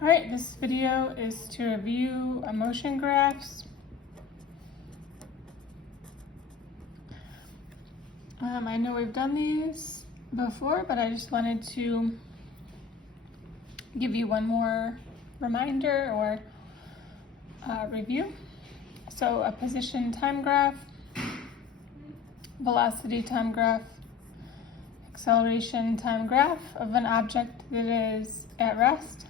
Alright, this video is to review motion graphs. I know we've done these before, but I just wanted to give you one more reminder or review. So a position time graph, velocity time graph, acceleration time graph of an object that is at rest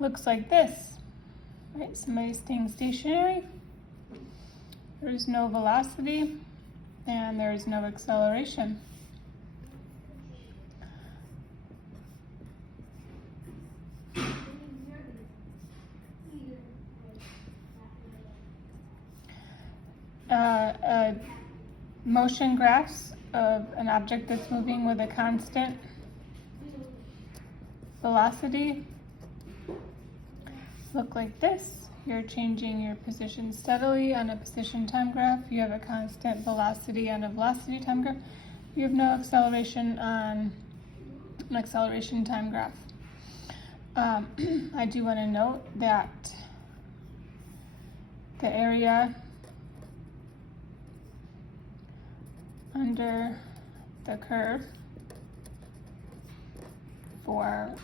looks like this, right? Somebody's staying stationary, there's no velocity, and there's no acceleration. Motion graphs of an object that's moving with a constant velocity look like this. You're changing your position steadily on a position time graph. You have a constant velocity on a velocity time graph. You have no acceleration on an acceleration time graph. I do want to note that the area under the curve for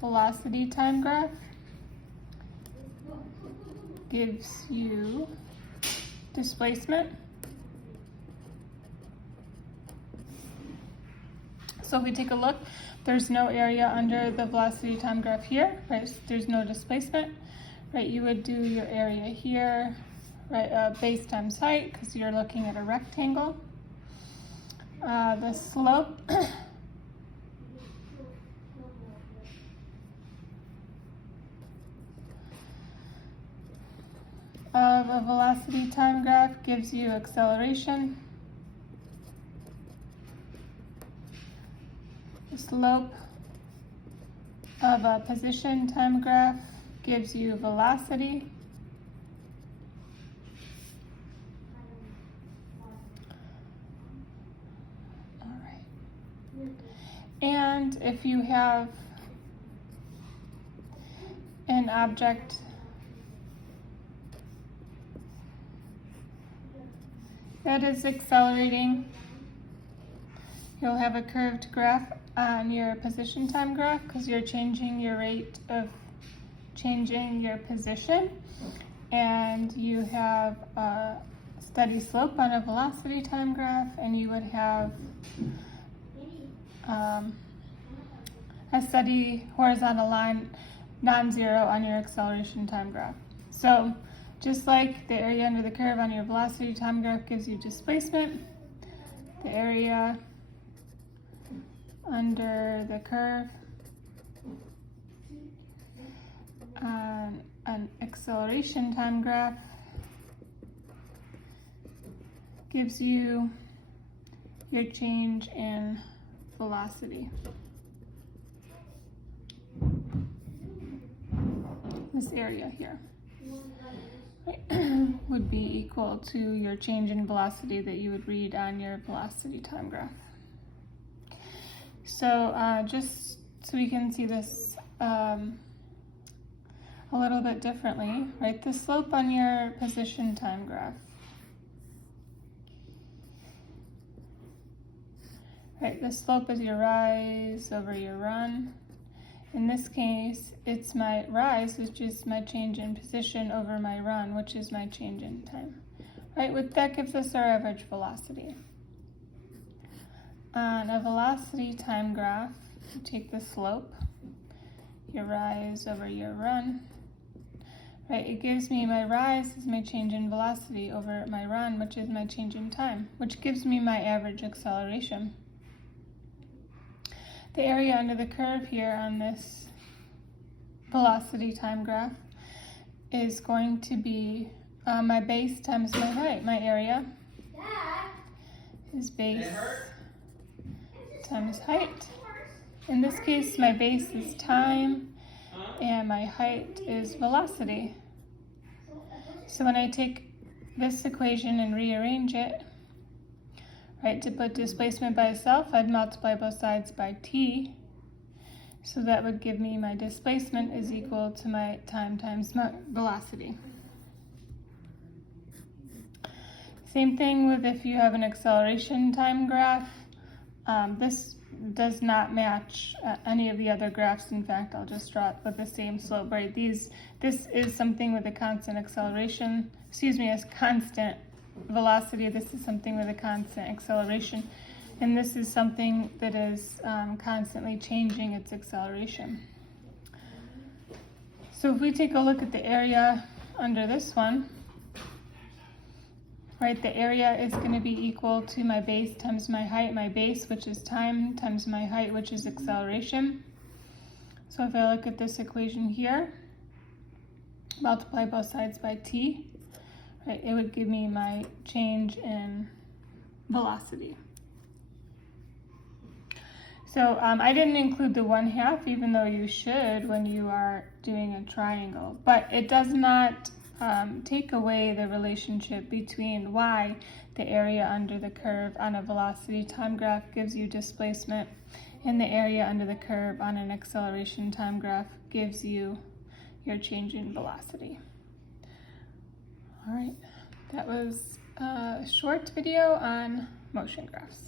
velocity time graph gives you displacement. So if we take a look, there's no area under the velocity time graph here, right? So there's no displacement, right? You would do your area here, right? Base times height, because you're looking at a rectangle. The slope of a velocity time graph gives you acceleration. The slope of a position time graph gives you velocity. All right. And if you have an object that is accelerating, you'll have a curved graph on your position time graph because you're changing your rate of changing your position, and you have a steady slope on a velocity time graph, and you would have a steady horizontal line, non-zero, on your acceleration time graph. So just like the area under the curve on your velocity time graph gives you displacement, the area under the curve on an acceleration time graph gives you your change in velocity. This area here would be equal to your change in velocity that you would read on your velocity time graph. So just so we can see this a little bit differently, right? The slope on your position time graph, right? The slope is your rise over your run. In this case, it's my rise, which is my change in position, over my run, which is my change in time, right? That gives us our average velocity. On a velocity time graph, you take the slope, your rise over your run, right? It gives me my rise is my change in velocity over my run, which is my change in time, which gives me my average acceleration. The area under the curve here on this velocity time graph is going to be my base times my height. My area is base times height. In this case, my base is time and my height is velocity. So when I take this equation and rearrange it, right, to put displacement by itself, I'd multiply both sides by t. So So that would give me my displacement is equal to my time times my velocity. Same thing with if you have an acceleration time graph. This does not match any of the other graphs. In fact, I'll just draw it with the same slope, right? This is something with a constant acceleration, a constant velocity. This is something with a constant acceleration. And this is something that is constantly changing its acceleration. So if we take a look at the area under this one, right, the area is going to be equal to my base times my height, my base, which is time, times my height, which is acceleration. So if I look at this equation here, multiply both sides by t, right, it would give me my change in velocity. So I didn't include the 1/2, even though you should when you are doing a triangle, but it does not take away the relationship between why the area under the curve on a velocity time graph gives you displacement and the area under the curve on an acceleration time graph gives you your change in velocity. All right, that was a short video on motion graphs.